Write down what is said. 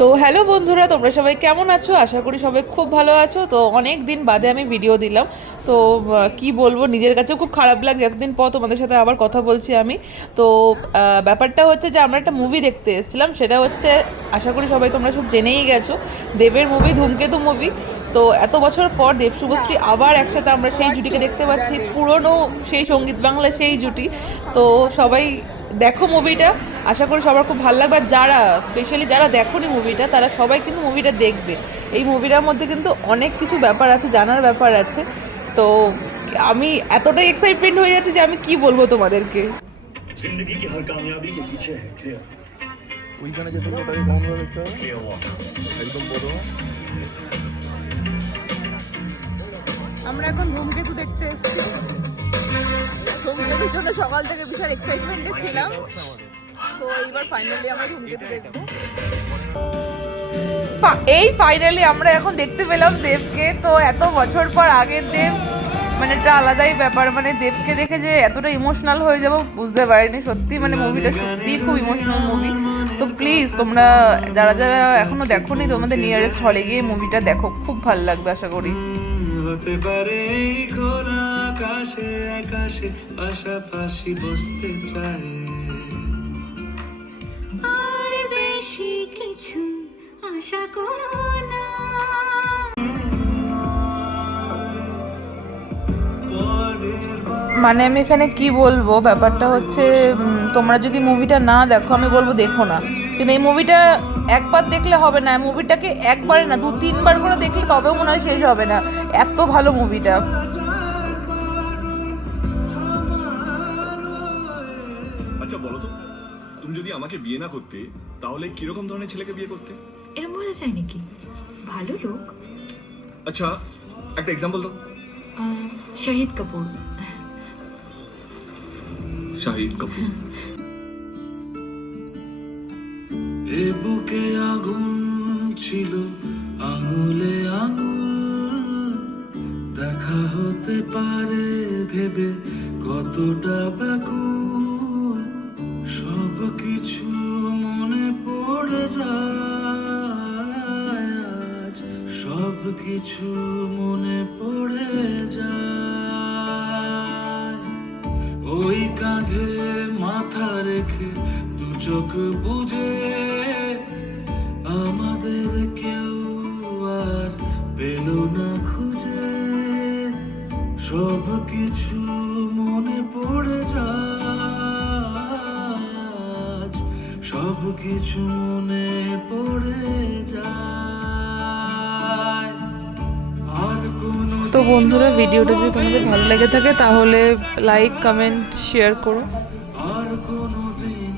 তো হ্যালো বন্ধুরা, তোমরা সবাই কেমন আছো? আশা করি সবাই খুব ভালো আছো। তো অনেক দিন বাদে আমি ভিডিও দিলাম। তো কি বলবো, নিজের কাছেও খুব খারাপ লাগছে, এতদিন পর তোমাদের সাথে আবার কথা বলছি আমি। তো ব্যাপারটা হচ্ছে যে আমরা একটা মুভি দেখতে এসেছিলাম, সেটা হচ্ছে, আশা করি সবাই তোমরা সব জেনেই গেছো, দেবের মুভি ধূমকেতু মুভি। তো এত বছর পর দেব শুভশ্রী আবার একসাথে আমরা সেই জুটিকে দেখতে পাচ্ছি, পুরনো সেই সঙ্গীত বাংলা সেই জুটি। তো সবাই দেখো মুভিটা, আশা করি সবার খুব ভালো লাগবে। আর যারা স্পেশালি যারা দেখোনি মুভিটা, তারা সবাই কিন্তু মুভিটা দেখবে। এই মুভিটার মধ্যে কিন্তু অনেক কিছু ব্যাপার আছে, জানার ব্যাপার আছে। তো আমি এতটাই এক্সাইটমেন্ট হয়ে যাচ্ছে যে আমি কি বলবো তোমাদেরকে। जिंदगी की हर कामयाबी के पीछे है क्लियर ওইখানে যেতে গেলে ওটাকে কেমন ভাবে দেখতে হবে? क्लियर हुआ একদম বড়। আমরা এখন ধূমকেতু দেখতে এসেছি। ধূমকেতুর জন্য সকাল থেকে বিশাল এক্সাইটমেন্টে ছিলাম। তো এইবার ফাইনালি আমরা ধূমকেতু দেখবো। এই ফাইনালি আমরা এখন দেখতে পেলাম দেবকে। তো এত বছর পর আগের দেব, মানে একটা আলাদাই ব্যাপার। মানে দেবকে দেখে যে এতটা ইমোশনাল হয়ে যাব বুঝতে পারিনি। সত্যি মানে মুভিটা সত্যিই খুব ইমোশনাল মুভি। তো প্লিজ তোমরা যারা যারা এখনো দেখোনি, তোমাদের নিয়ারেস্ট হলে গিয়ে মুভিটা দেখো, খুব ভালো লাগবে আশা করি। হতে পারে এই খোলা আকাশে আকাশে পাশাপাশি বসতে চায় আর বেশি কিছু আশা করো না। মানে আমি এখানে কি বলবো, ব্যাপারটা হচ্ছে তোমরা যদি মুভিটা না দেখো, আমি বলবো দেখো না। কিন্তু এই মুভিটা একবার দেখলে হবে না, মুভিটাকে একবারে না 2-3 বার করে দেখলে তবেও মনে হয় শেষ হবে না, এত ভালো মুভিটা। আচ্ছা বলো তো, তুমি যদি আমাকে বিয়ে না করতে, তাহলে কিরকম ধরনের ছেলেকে বিয়ে করতে? এরম বলা যায় নাকি? ভালো লোক। আচ্ছা, একটা এক্সাম্পল দাও। শাহিদ কাপুর। শাহিদ কাপুর। এ বুকে আগুন ছিল আঙুলে আঙুল দেখা হতে পারে ভেবে কতটা ব্যাকুল সব কিছু মনে পড়ে যায় আজ সব কিছু মনে পড়ে যায় ওই কাঁধে মাথা রেখে দু চোখ বুঝে আমাদের কেউ আর পেল না খুঁজে সব কিছু মনে পড়ে যায় সব কিছু মনে পড়ে যায় আর কোনো তো বন্ধুরা, ভিডিওটা যদি তোমাদের ভালো লেগে থাকে তাহলে লাইক, কমেন্ট, শেয়ার করো। আর কোনো দিন